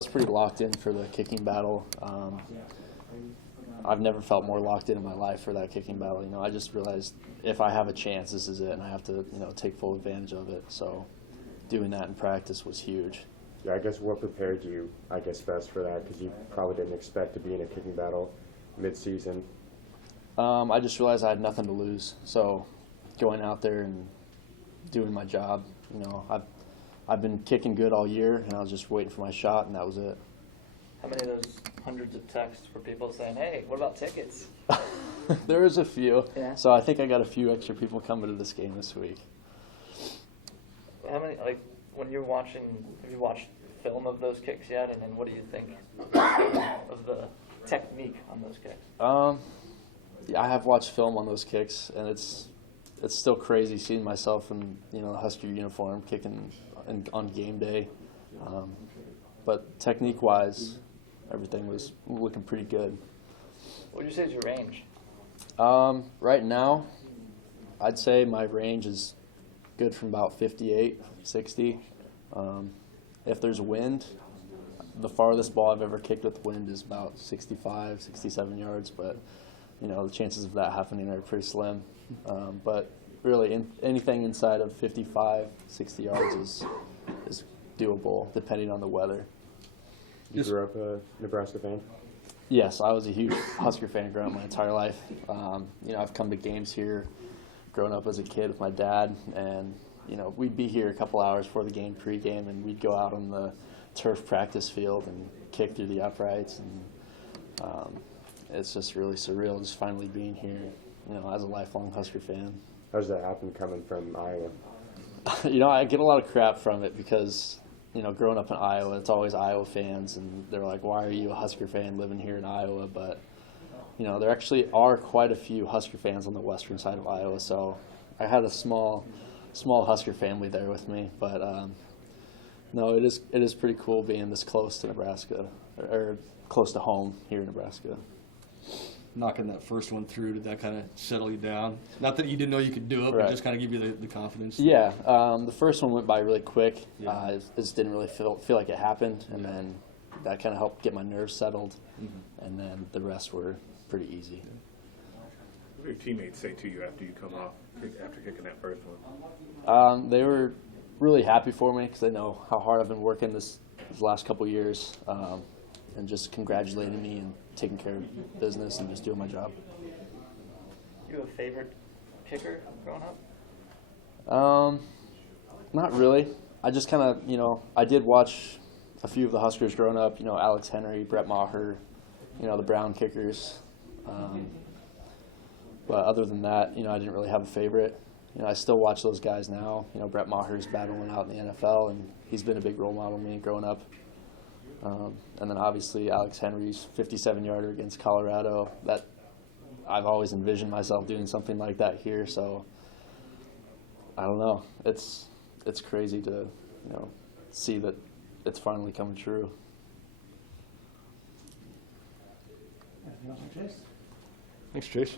was pretty locked in for the kicking battle. I've never felt more locked in my life for that kicking battle. I just realized if I have a chance, this is it, and I have to, take full advantage of it. So doing that in practice was huge. Yeah, I guess what prepared you, best for that? Because you probably didn't expect to be in a kicking battle mid-season. I just realized I had nothing to lose. So going out there and doing my job, I've been kicking good all year, and I was just waiting for my shot, and that was it. How many of those hundreds of texts were people saying, "Hey, what about tickets?" There was a few. Yeah. So I think I got a few extra people coming to this game this week. How many, when you're watching, have you watched film of those kicks yet? And then what do you think of the technique on those kicks? Yeah, I have watched film on those kicks, and it's still crazy seeing myself in the Husker uniform kicking on game day. But technique-wise, everything was looking pretty good. What would you say is your range? Right now, I'd say my range is good from about 58, 60. If there's wind, the farthest ball I've ever kicked with wind is about 65, 67 yards, but the chances of that happening are pretty slim. But really, anything inside of 55, 60 yards is doable, depending on the weather. You grew up a Nebraska fan? Yes, I was a huge Husker fan growing up my entire life. I've come to games here, growing up as a kid with my dad, and we'd be here a couple hours before the game, pregame, and we'd go out on the turf practice field and kick through the uprights, and it's just really surreal just finally being here, as a lifelong Husker fan. How does that happen coming from Iowa? I get a lot of crap from it because growing up in Iowa, it's always Iowa fans, and they're like, why are you a Husker fan living here in Iowa? But, there actually are quite a few Husker fans on the western side of Iowa, so I had a small Husker family there with me. But, no, it is pretty cool being this close to Nebraska, or close to home here in Nebraska. Knocking that first one through, did that kind of settle you down? Not that you didn't know you could do it, Right. but just kind of give you the confidence? Yeah, the first one went by really quick. Yeah. It just didn't really feel like it happened, and then that kind of helped get my nerves settled, and then the rest were pretty easy. What do your teammates say to you after you come off, after kicking that first one? They were really happy for me because they know how hard I've been working these last couple of years, and just congratulating me and taking care of business and just doing my job. You have a favorite kicker growing up? Not really. I just kind of, I did watch a few of the Huskers growing up, Alex Henry, Brett Maher, the Brown kickers. But other than that, I didn't really have a favorite. I still watch those guys now. Brett Maher's battling out in the NFL, and he's been a big role model to me growing up. And then obviously Alex Henry's 57-yarder against Colorado. That I've always envisioned myself doing something like that here. So I don't know. It's crazy to see that it's finally coming true. Thanks, Chase.